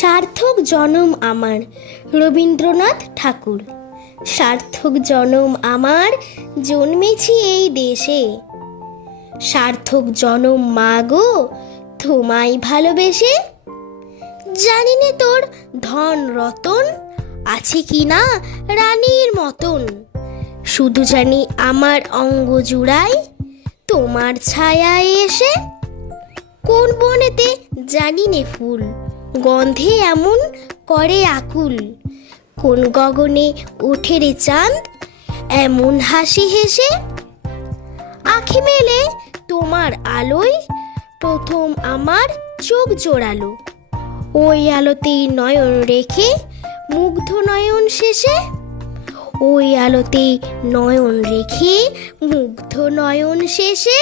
সার্থক জনম আমার, রবীন্দ্রনাথ ঠাকুর। সার্থক জনম আমার, জন্মেছি এই দেশে। সার্থক জনম মাগো, তোমায় ভালোবেসে। জানি নে তোর ধন রতন আছে কি না রানীর মতন, শুধু জানি আমার অঙ্গ জুড়ায় তোমার ছায়া এসে। কোন বনেতে জানি নে ফুল গন্ধে এমন করে আকুল, কোন গগনে ওঠে রে চাঁদ এমন হাসি হেসে। আঁখি মেলে তোমার আলোয় প্রথম আমার চোখ জোড়ালো, ওই আলোতেই নয়ন রেখে মুগ্ধ নয়ন শেষে। ওই আলোতেই নয়ন রেখে মুগ্ধ নয়ন শেষে।